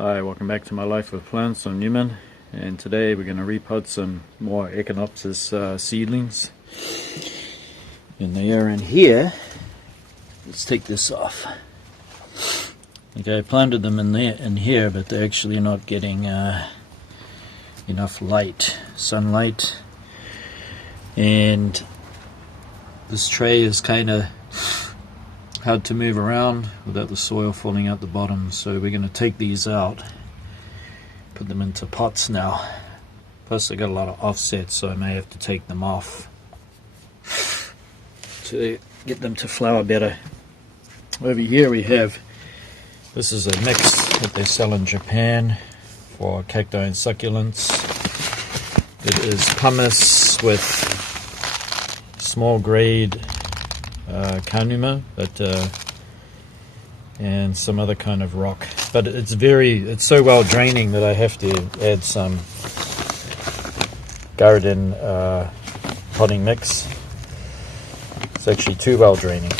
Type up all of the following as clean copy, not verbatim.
Hi, welcome back to my life with plants. I'm Newman, and today we're going to repot some more Echinopsis seedlings, and they are in here. Let's take this off. Okay, I planted them in here, but they're actually not getting enough sunlight, and this tray is kind of hard to move around without the soil falling out the bottom, so we're going to take these out, put them into pots now. Plus they got a lot of offsets, so I may have to take them off to get them to flower better. Over here we have, this is a mix that they sell in Japan for cacti and succulents. It is pumice with small grade Kanuma, and some other kind of rock, but it's so well draining that I have to add some garden potting mix. It's actually too well draining,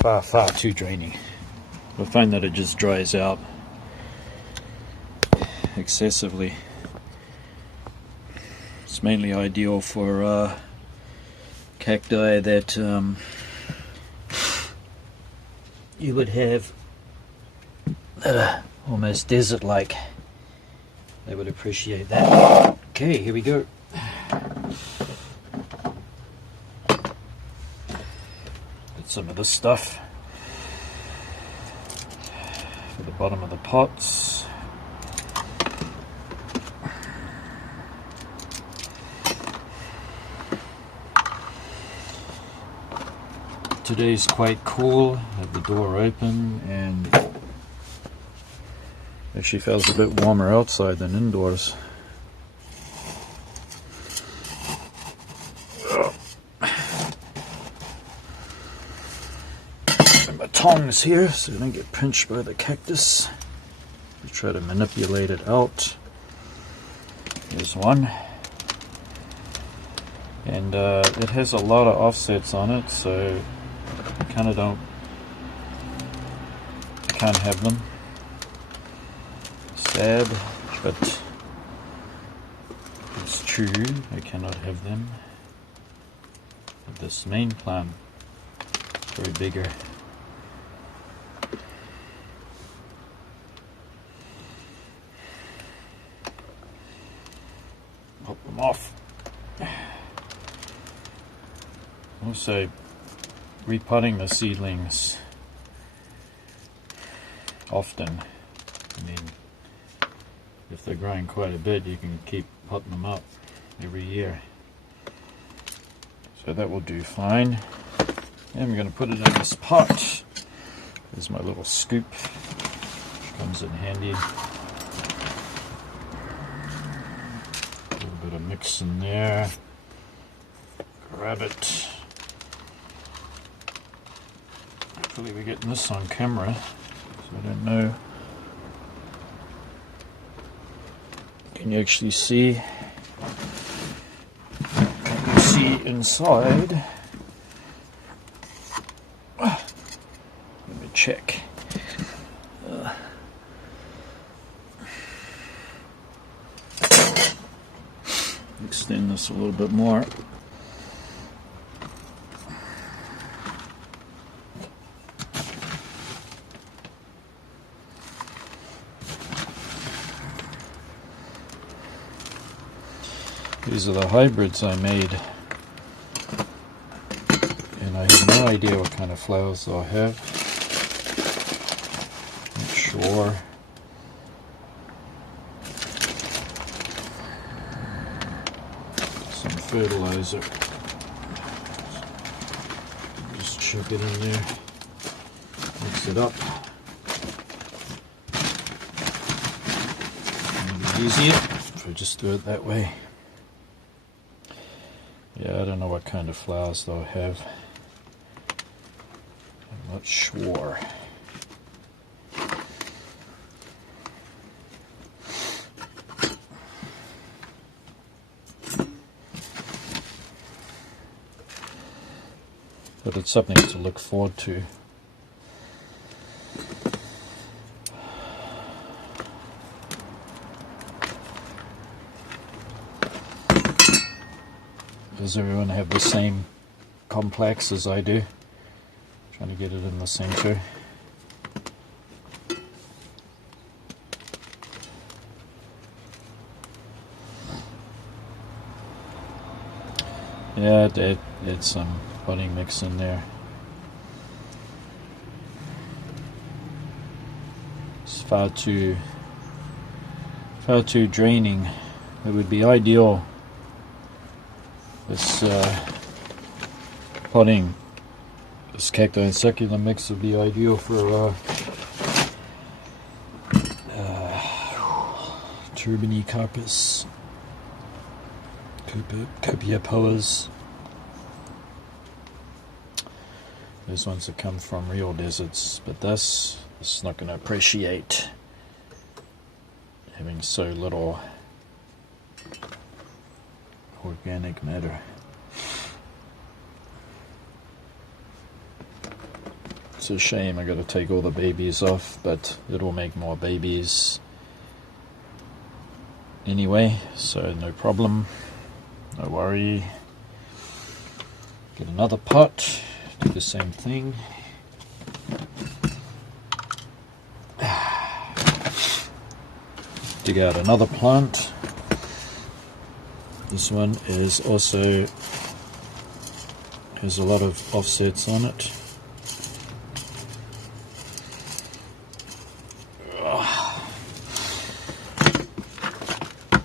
far too draining. I find that it just dries out excessively. It's mainly ideal for cacti that you would have that are almost desert-like. They would appreciate that. Okay, here we go. Get some of this stuff for the bottom of the pots. Today's quite cool. I have the door open, and actually feels a bit warmer outside than indoors. And my tongs here so I don't get pinched by the cactus. We try to manipulate it out. Here's one. And it has a lot of offsets on it, so I can't have them. Sad, but it's true, I cannot have them. But this main plant, very bigger. Pop them off. Also, repotting the seedlings often. I mean, if they're growing quite a bit, you can keep potting them up every year. So that will do fine. And we're going to put it in this pot. There's my little scoop, which comes in handy. A little bit of mix in there. Grab it. Hopefully we're getting this on camera, so I don't know. Can you actually see? Can you see inside? Let me check. Extend this a little bit more. These are the hybrids I made, and I have no idea what kind of flowers they'll have. Not sure. Some fertilizer. Just chuck it in there. Mix it up. Maybe easier if I just do it that way. Yeah, I don't know what kind of flowers they'll have. I'm not sure. But it's something to look forward to. Does everyone have the same complex as I do? Trying to get it in the center. Yeah, add some potting mix in there. It's far too draining. It would be ideal. This potting, this cacti and succulent mix would be ideal for turbine carpus, copiapoas. Those ones that come from real deserts, but this is not going to appreciate having so little organic matter. It's a shame I got to take all the babies off, but it'll make more babies anyway, so no problem, no worry. Get another pot, do the same thing. Dig out another plant. This one is also has a lot of offsets on it.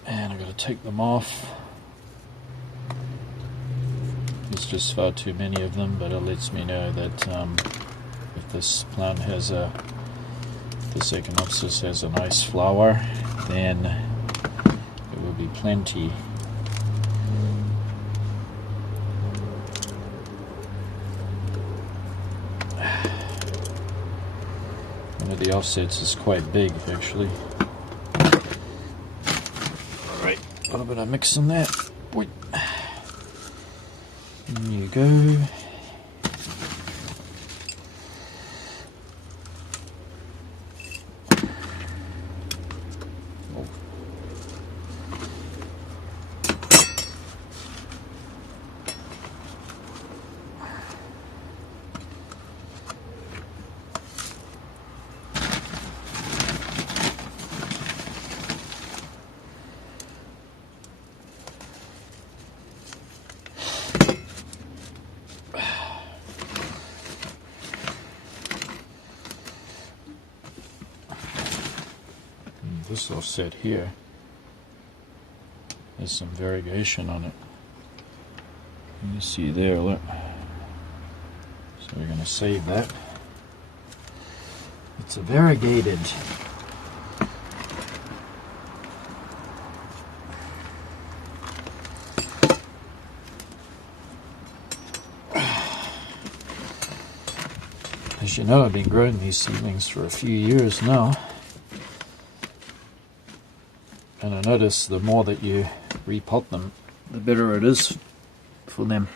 And I've got to take them off. There's just far too many of them, but it lets me know that if this plant has this Echinopsis has a nice flower, then there will be plenty. One of the offsets is quite big, actually. Alright, a little bit of mix in there. Wait. There you go. This offset here has some variegation on it. You see there, look. So we're going to save that. It's a variegated. As you know, I've been growing these seedlings for a few years now. And I notice the more that you repot them, the better it is for them.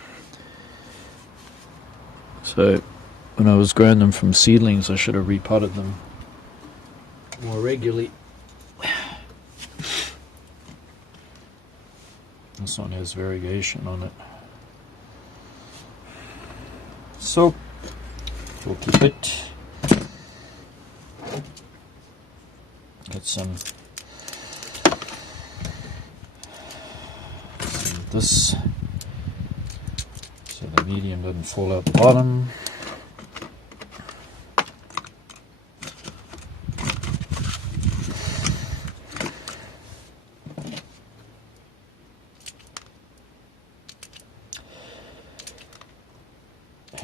So when I was growing them from seedlings, I should have repotted them more regularly. This one has variegation on it. So we'll keep it. Got some this so the medium doesn't fall out the bottom.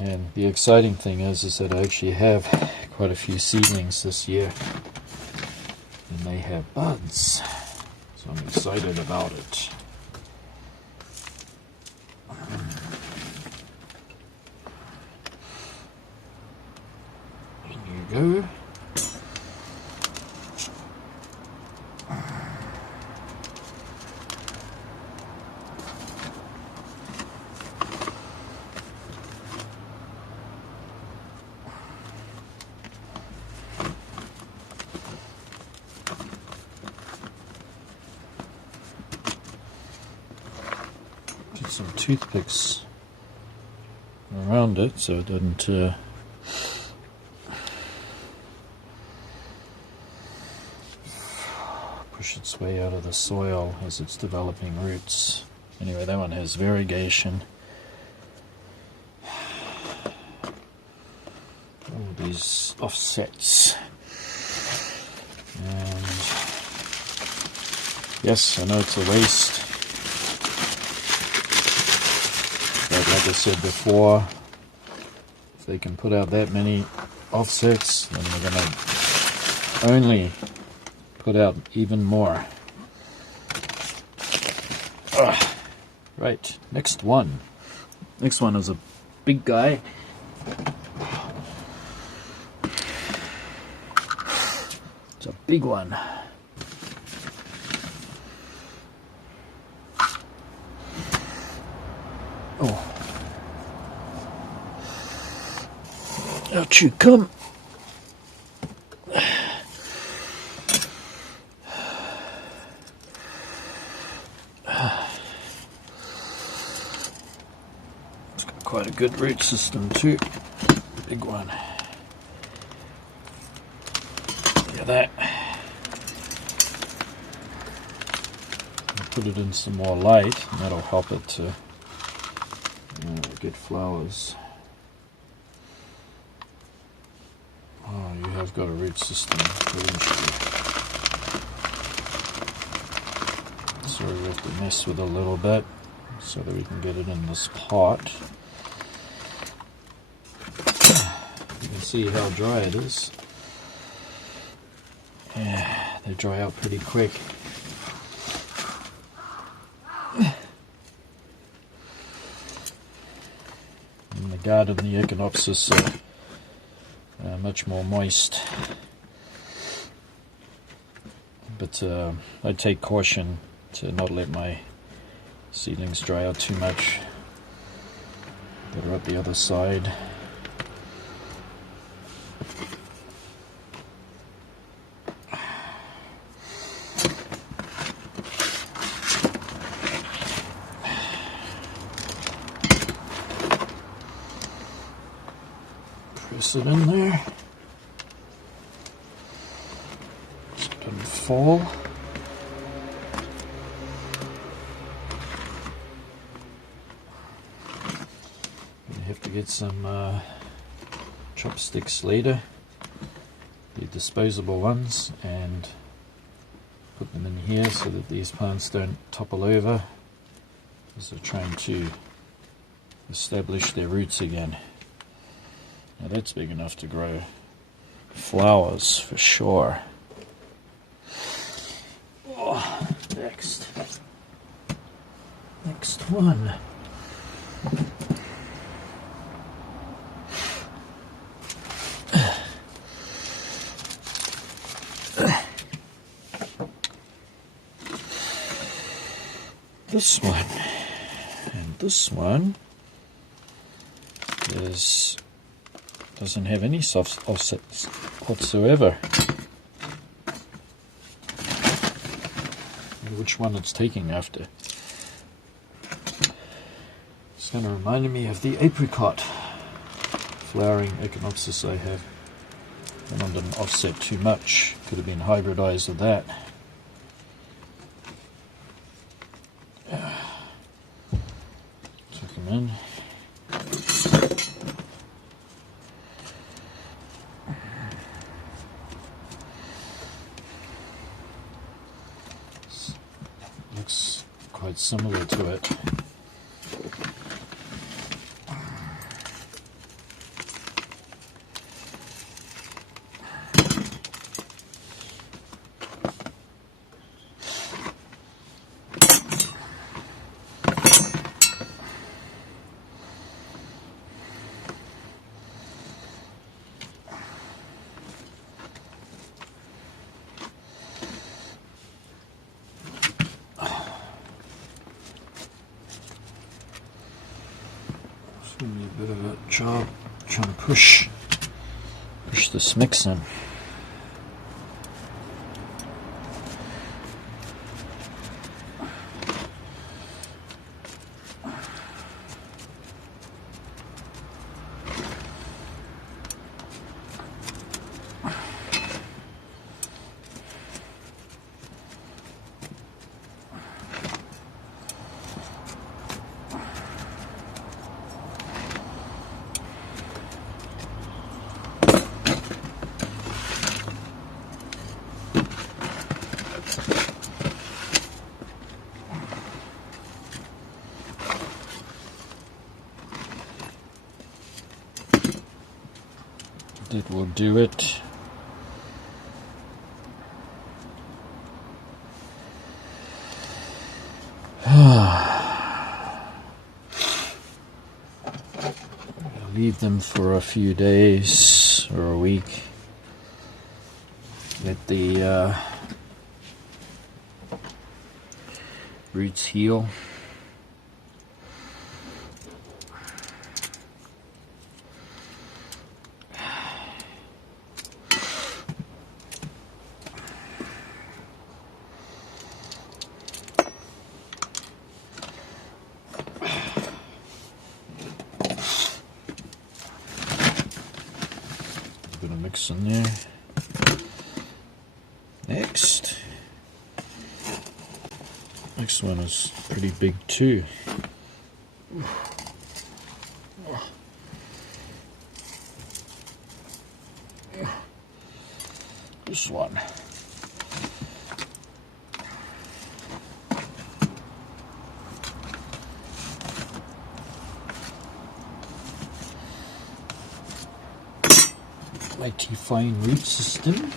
And the exciting thing is that I actually have quite a few seedlings this year, and they have buds, so I'm excited about it. Go. Get some toothpicks around it so it doesn't push its way out of the soil as it's developing roots. Anyway, that one has variegation. All these offsets. And yes, I know it's a waste, but like I said before, if they can put out that many offsets, then they're going to only put out even more. Right, next one. Next one is a big guy. It's a big one. Oh. Out you come. It's got quite a good root system too. Big one. Look at that. I'll put it in some more light, and that'll help it to get flowers. Oh, you have got a root system. So we have to mess with it a little bit so that we can get it in this pot. You can see how dry it is. Yeah, they dry out pretty quick. In the garden, the Echinopsis are much more moist. But I take caution to not let my seedlings dry out too much. They're up the other side. Press it in there. So it doesn't fall. Have to get some chopsticks later, the disposable ones, and put them in here so that these plants don't topple over as they're trying to establish their roots again. Now that's big enough to grow flowers for sure. Oh, next one. This one and this one doesn't have any soft offsets whatsoever. Which one it's taking after? It's going to remind me of the apricot flowering Echinopsis I have. That one didn't offset too much. Could have been hybridized with that. Tuck them in. Looks quite similar to it. A bit of a job trying to push this mix in. That will do it. Leave them for a few days or a week. Let the roots heal. Bit of mix in there. Next one is pretty big too. This one. Mighty fine root system.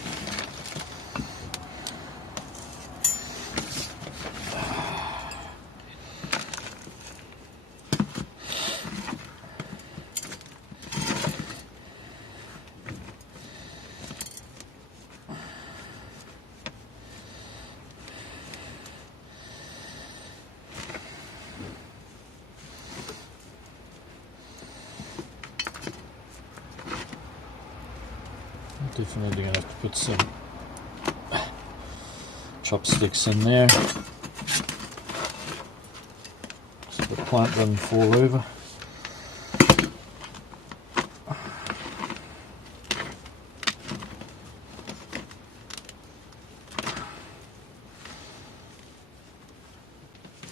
Definitely gonna have to put some chopsticks in there so the plant doesn't fall over.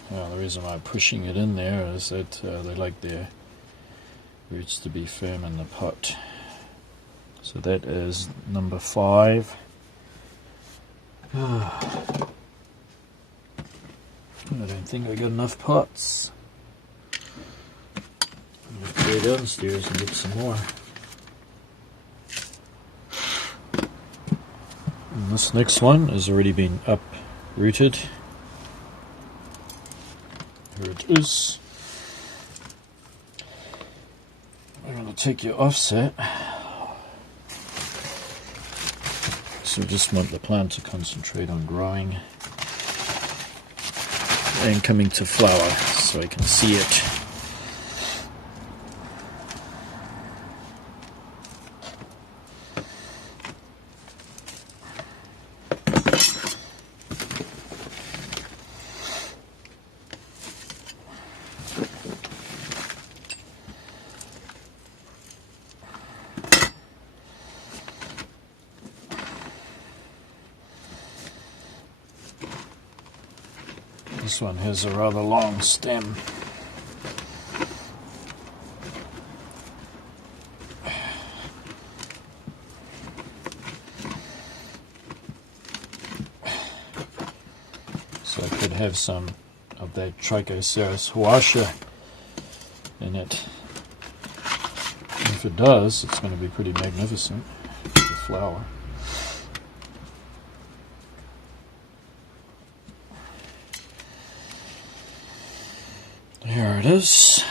The reason why I'm pushing it in there is that they like their roots to be firm in the pot. So that is number 5. I don't think I got enough pots. I'm going to go downstairs and get some more. And this next one has already been uprooted. Here it is. I'm going to take your offset. So we just want the plant to concentrate on growing and coming to flower so I can see it. This one has a rather long stem. So I could have some of that Trichocereus huasha in it. And if it does, it's going to be pretty magnificent, the flower. Here it is.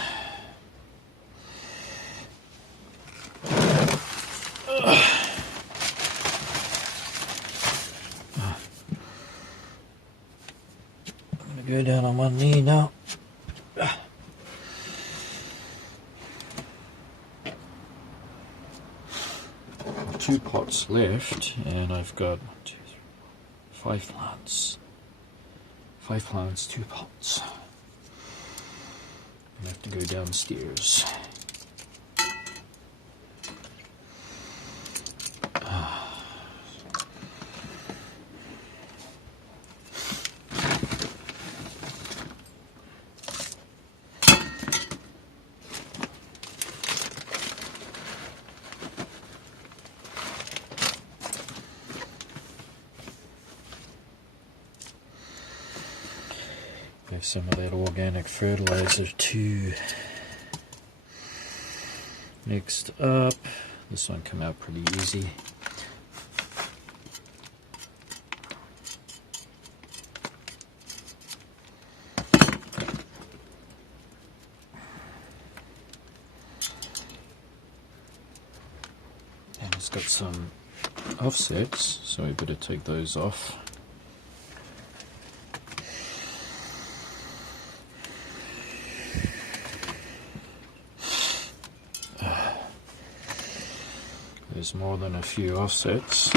I'm going to go down on one knee now. 2 pots left, and I've got 1, 2, 3, 5 plants. 5 plants, 2 pots. I have to go downstairs. Give some of that organic fertilizer too. Next up, This one came out pretty easy. And it's got some offsets, so we better take those off. There's more than a few offsets.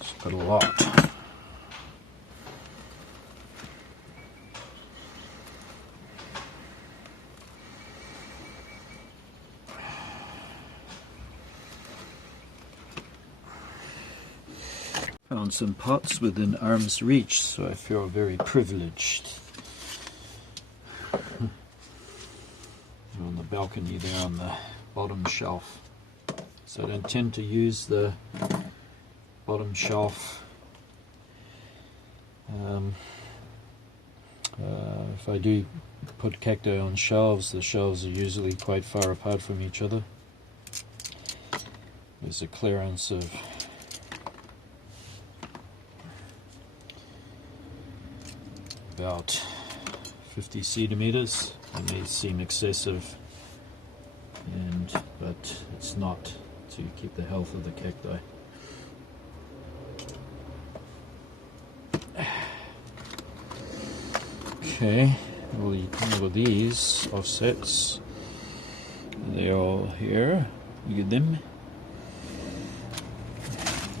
It's got a lot. Found some pots within arm's reach, so I feel very privileged. On the balcony there on the bottom shelf. So I don't tend to use the bottom shelf. If I do put cacti on shelves, the shelves are usually quite far apart from each other. There's a clearance of about 50 centimeters. It may seem excessive, but it's not, to keep the health of the cacti. Okay, well, you come with these offsets. They're all here. Look at them.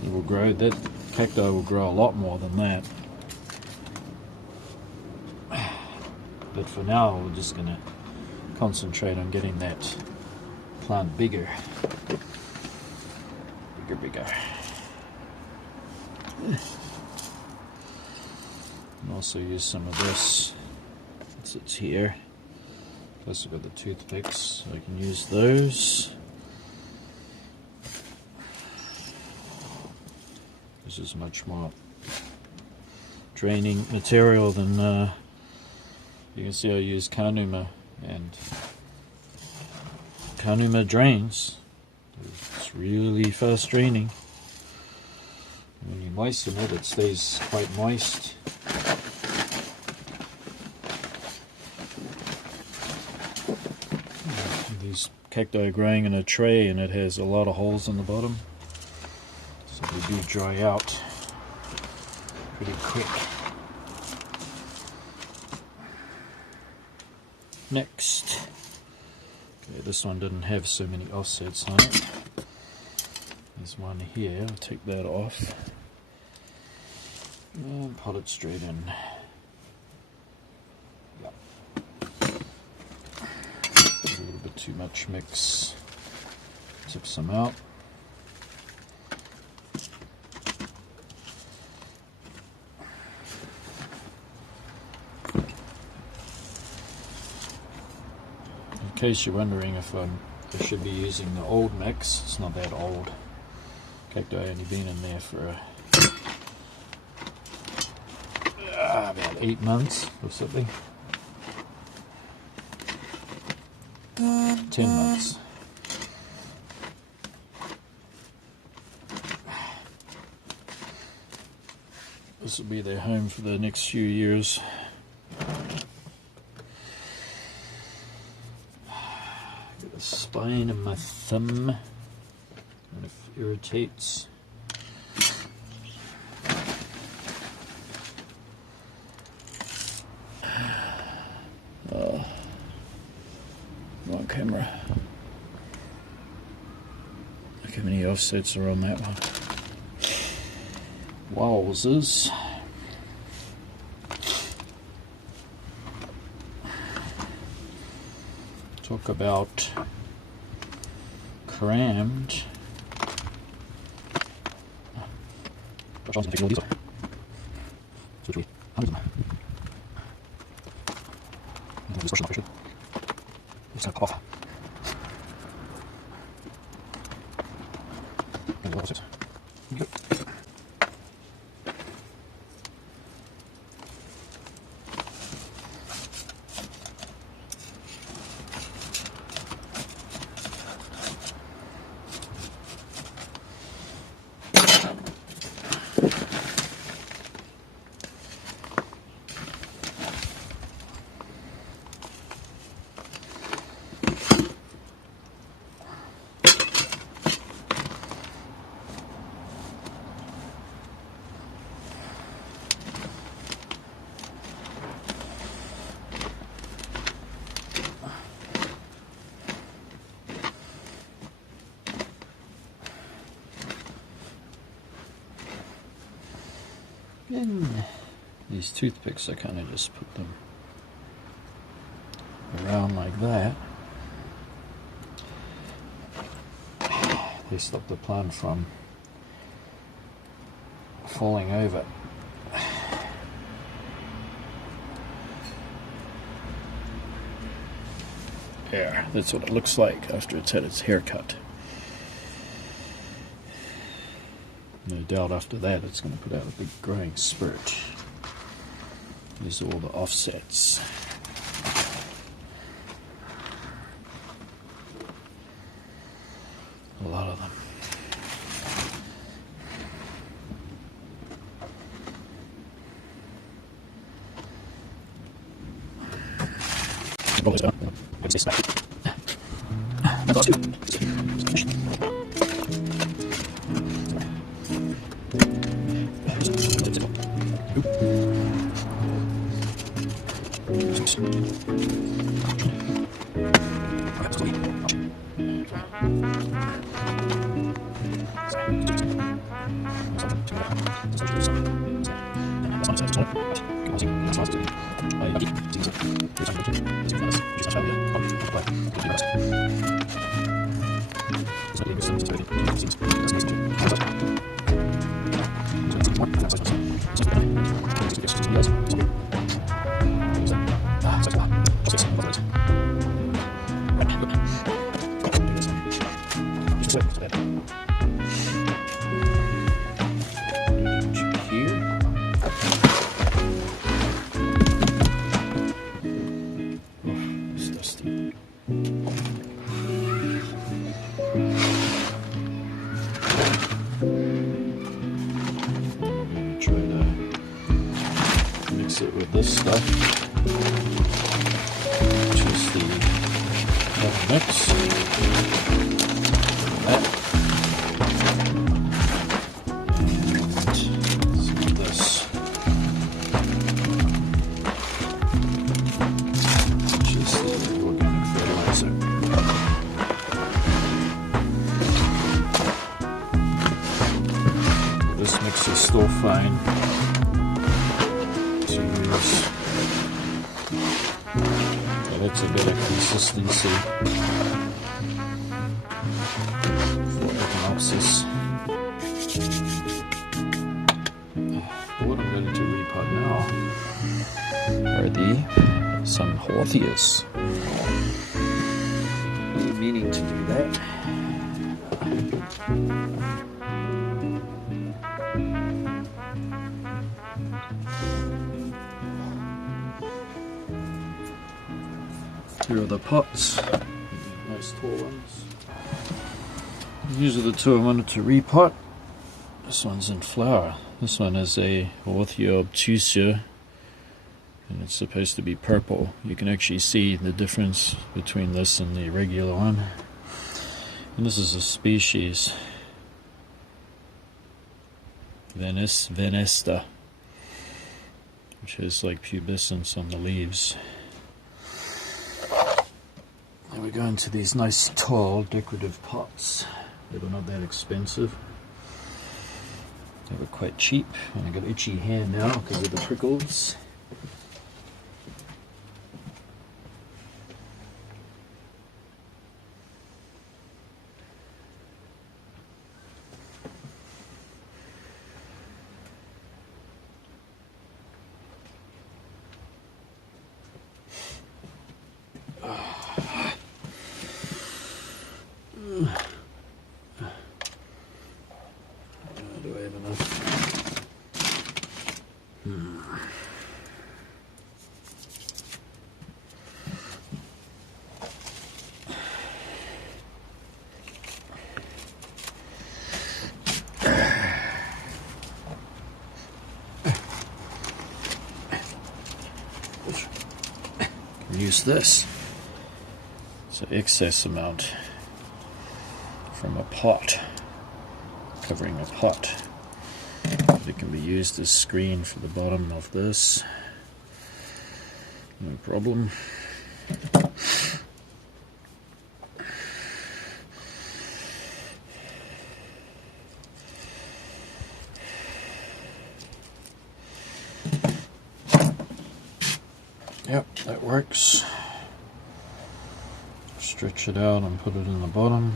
It will grow. That cacti will grow a lot more than that. But for now, we're just going to concentrate on getting that plant bigger. Bigger. And also use some of this. It sits here. Plus I've got the toothpicks, so I can use those. This is much more draining material than you can see I use carnuma, and carnuma drains. It's really fast draining. When you moisten it, it stays quite moist. These cacti are growing in a tray and it has a lot of holes in the bottom, so they do dry out pretty quick. Next, okay, this one didn't have so many offsets on it. There's one here, I'll take that off and pot it straight in. Yep. A little bit too much mix, tip some out. In case you're wondering if I should be using the old mix, it's not that old. Cacti only been in there for about 8 months or something. 10 months. This will be their home for the next few years. Got a spine in my thumb, and it irritates. Wrong camera. Look how many offsets are on that one. Wowzers. Talk about crammed. It's gonna pop off. Yep. in these toothpicks, I kind of just put them around like that. They stop the plant from falling over. There, that's what it looks like after it's had its haircut. No doubt after that it's going to put out a big growing spurt. These are all the offsets. A lot of them. It with this stuff, which is the heavy mix. That. And some of this. Which is the organic fertilizer. This mix is still fine. That's a better consistency for Echinopsis. What I'm going to repot now are some haworthias. Been meaning to do that. Here are the pots, nice tall ones. These are the two I wanted to repot. This one's in flower. This one is a haworthia obtusa, and it's supposed to be purple. You can actually see the difference between this and the regular one. And this is a species, Venesta, which has like pubescence on the leaves. And we go into these nice tall decorative pots that are not that expensive. They were quite cheap, and I got itchy hand now because of the prickles. Do I have enough? Use this. It's an excess amount from a pot, covering a pot. It can be used as screen for the bottom of this. No problem. Yep, that works. Stretch it out and put it in the bottom.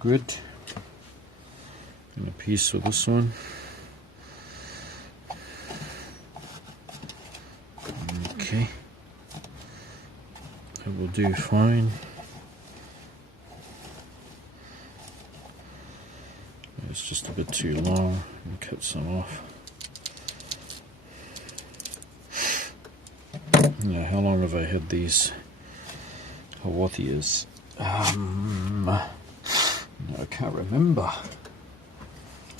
Good. And a piece with this one. Okay. That will do fine. It's just a bit too long, and cut some off. Now, how long have I had these haworthias? No, I can't remember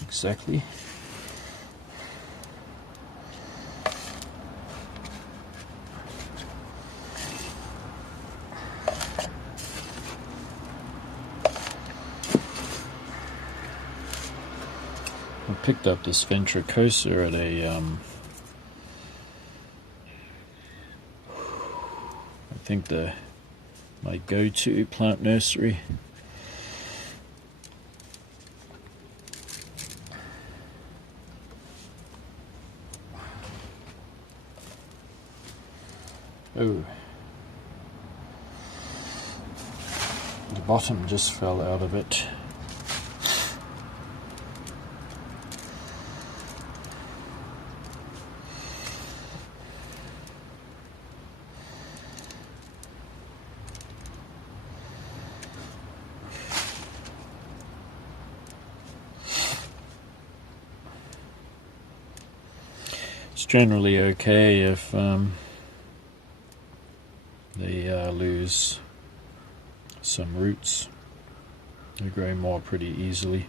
exactly. I picked up this ventricosa at a I think my go-to plant nursery. Oh, the bottom just fell out of it. It's generally okay if they lose some roots. They grow more pretty easily.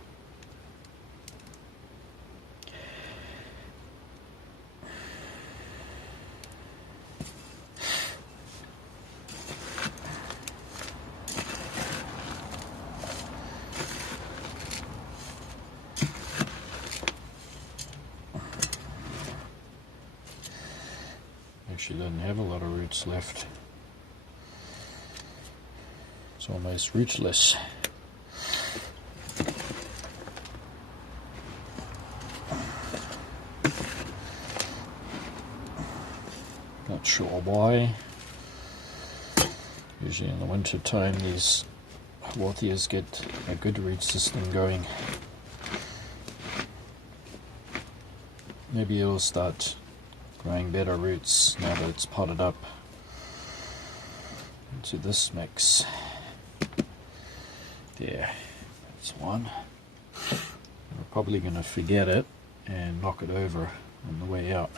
Actually doesn't have a lot of roots left. It's almost rootless. Not sure why. Usually in the winter time these haworthias get a good root system going. Maybe it'll start growing better roots now that it's potted up into this mix. There, that's one. We're probably going to forget it and knock it over on the way out.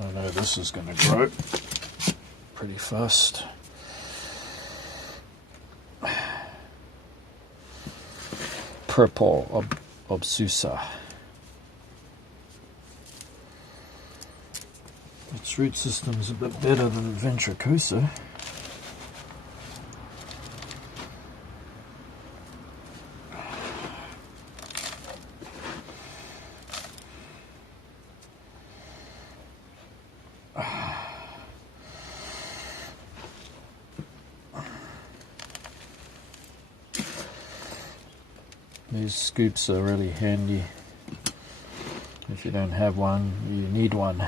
I know this is going to grow pretty fast. Purple obtusa. Its root system is a bit better than the ventricosa. These scoops are really handy. If you don't have one, you need one.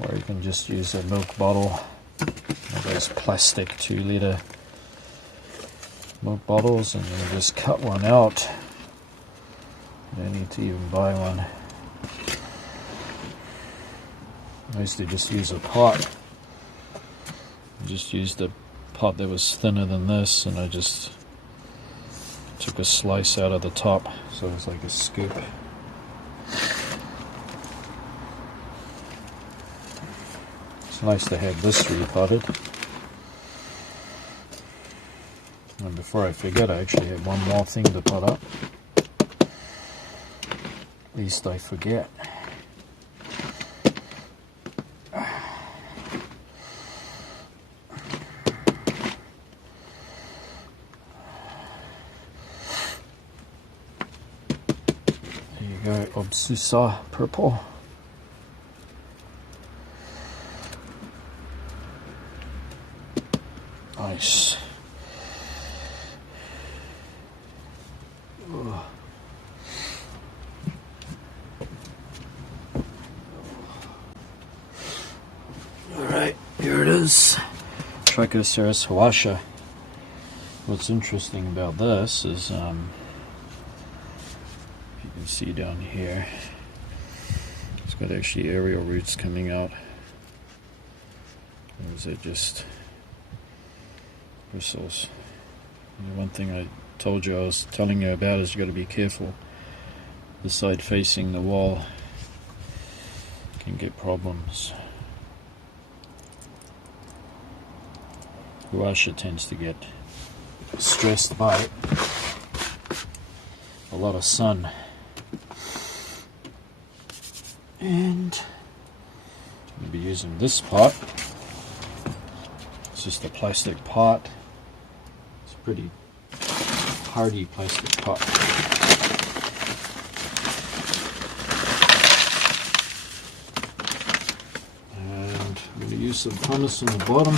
Or you can just use a milk bottle, or those plastic 2-litre milk bottles, and you just cut one out. You don't need to even buy one. I used to just use a pot. I just used a pot that was thinner than this, and I just took a slice out of the top, so it was like a scoop. It's nice to have this repotted. And before I forget, I actually have one more thing to pot up. At least I forget. Obtusa purple. nice. Oh. Alright, here it is. Trichocereus huasha. What's interesting about this is, you can see down here, it's got actually aerial roots coming out. Or is it just bristles? And the one thing I told you I was telling you about is you got to be careful. The side facing the wall can get problems. Huasha tends to get stressed by a lot of sun, and I'm going to be using this pot. It's just a plastic pot. It's a pretty hardy plastic pot. And I'm going to use some pumice on the bottom.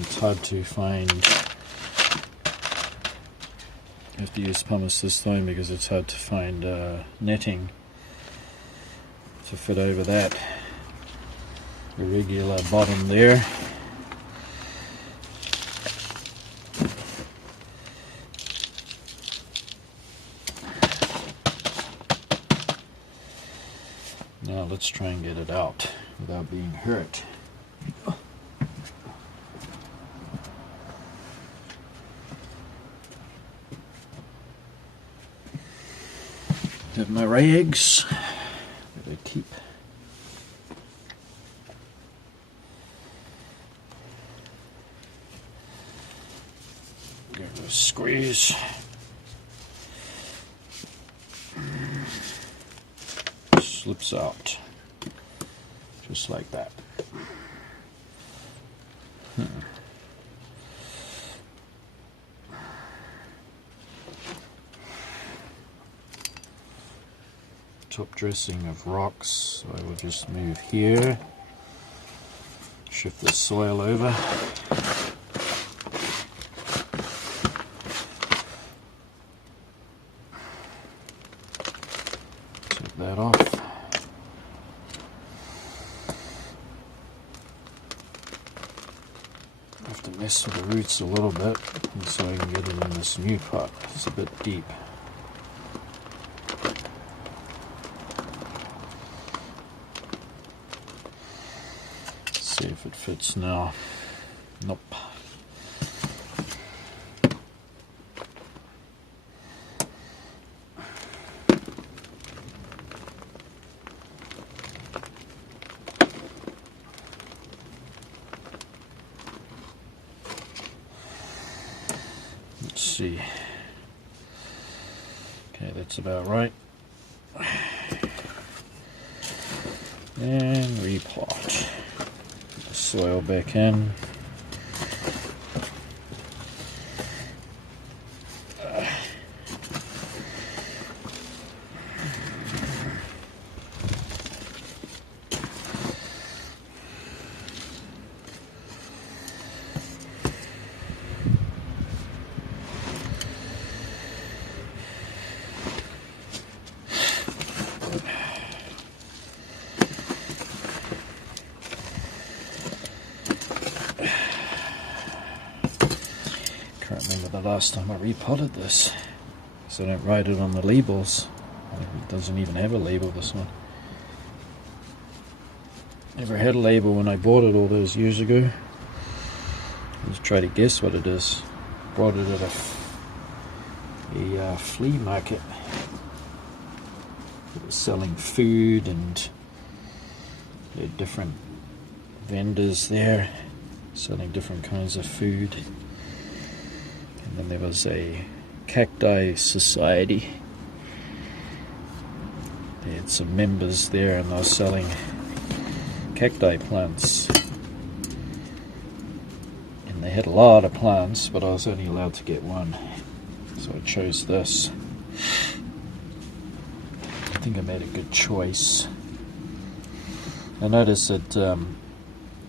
It's hard to find. I have to use pumice this time because it's hard to find netting to fit over that irregular bottom there. Now let's try and get it out without being hurt. Have my rags that I keep. Give it a squeeze. Slips out just like that. Top dressing of rocks, so I will just move here, shift the soil over, take that off, I have to mess with the roots a little bit so I can get it in this new pot. It's a bit deep. See if it fits now. Nope. Let's see. Okay, that's about right. And repot. Soil back in. Can't remember the last time I repotted this, so I don't write it on the labels. It doesn't even have a label, this one. Never had a label when I bought it all those years ago. Let's try to guess what it is. Bought it at a flea market. It was selling food, and there were different vendors there selling different kinds of food. And then there was a cacti society. They had some members there, and they were selling cacti plants. And they had a lot of plants, but I was only allowed to get one. So I chose this. I think I made a good choice. I noticed that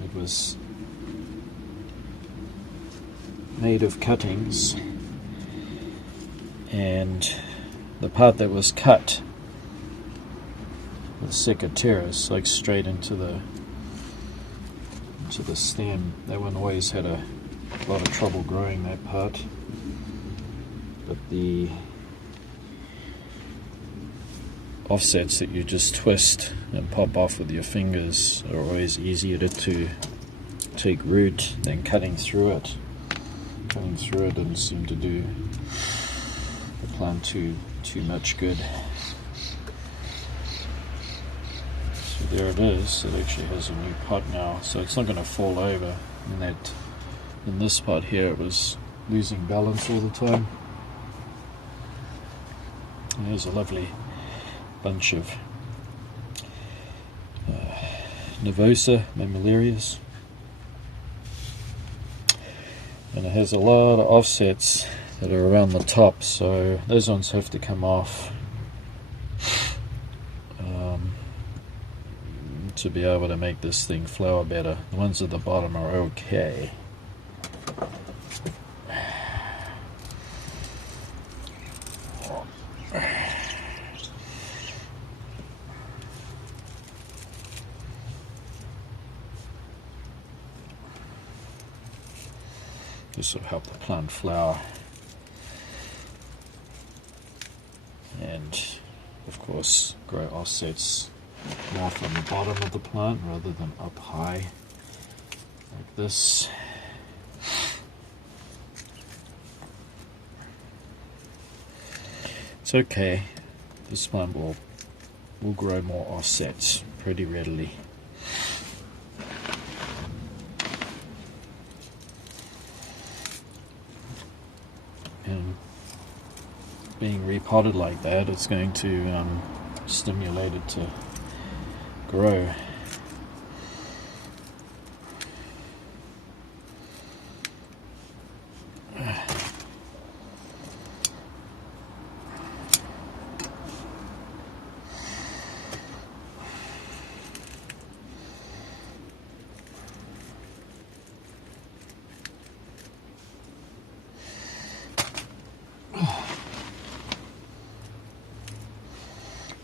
it was made of cuttings, and the part that was cut with Cactus, like straight into the stem, that one always had a lot of trouble growing, that part. But the offsets that you just twist and pop off with your fingers are always easier to take root than cutting through it. Cutting through it doesn't seem to do the plant too much good. So there it is. It actually has a new pot now, so it's not going to fall over. In this pot here, it was losing balance all the time. And there's a lovely bunch of Nervosa mammillarius, and it has a lot of offsets that are around the top, so those ones have to come off to be able to make this thing flower better. The ones at the bottom are okay. This will help the plant flower, and of course grow offsets more from the bottom of the plant rather than up high like this. It's okay, this plant will grow more offsets pretty readily. And being repotted like that, it's going to stimulate it to grow.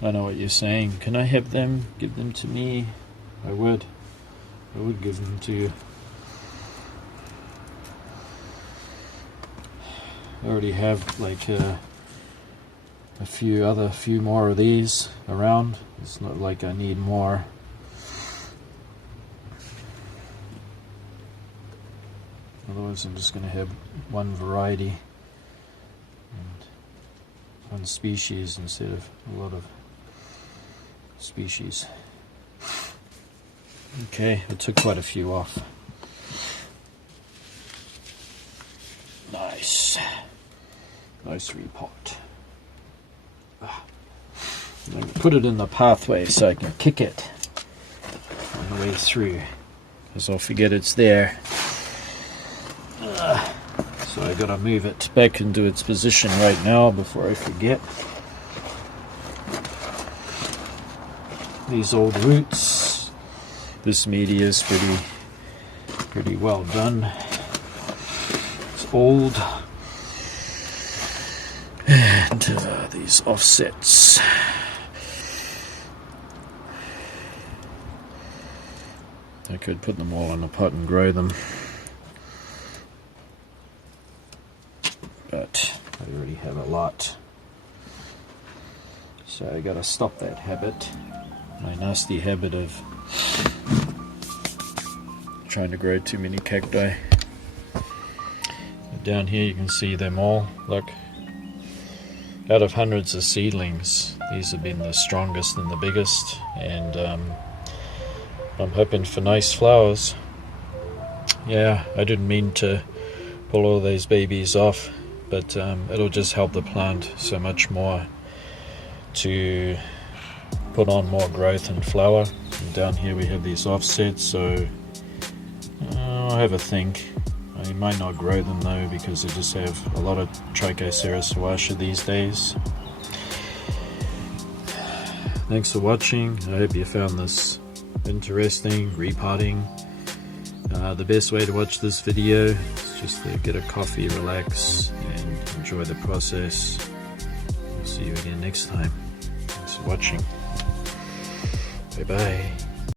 I know what you're saying. Can I have them? Give them to me? I would give them to you. I already have like a few more of these around. It's not like I need more. Otherwise I'm just going to have one variety and one species instead of a lot of species. Okay, I took quite a few off. Nice repot. I'm going to put it in the pathway so I can kick it on the way through, because I'll forget it's there. So I gotta move it back into its position right now before I forget. These old roots. This media is pretty well done. It's old. And these offsets. I could put them all in a pot and grow them, but I already have a lot. So I gotta stop that habit. My nasty habit of trying to grow too many cacti. Down here you can see them all. Look, out of hundreds of seedlings, these have been the strongest and the biggest, and I'm hoping for nice flowers. Yeah, I didn't mean to pull all these babies off, but it'll just help the plant so much more to put on more growth and flower. And down here we have these offsets, so I'll have a think. I might not grow them though, because they just have a lot of Trichocereus huasha these days. Thanks for watching. I hope you found this interesting. Repotting. The best way to watch this video is just to get a coffee, relax, and enjoy the process. We'll see you again next time. Thanks for watching. Bye bye.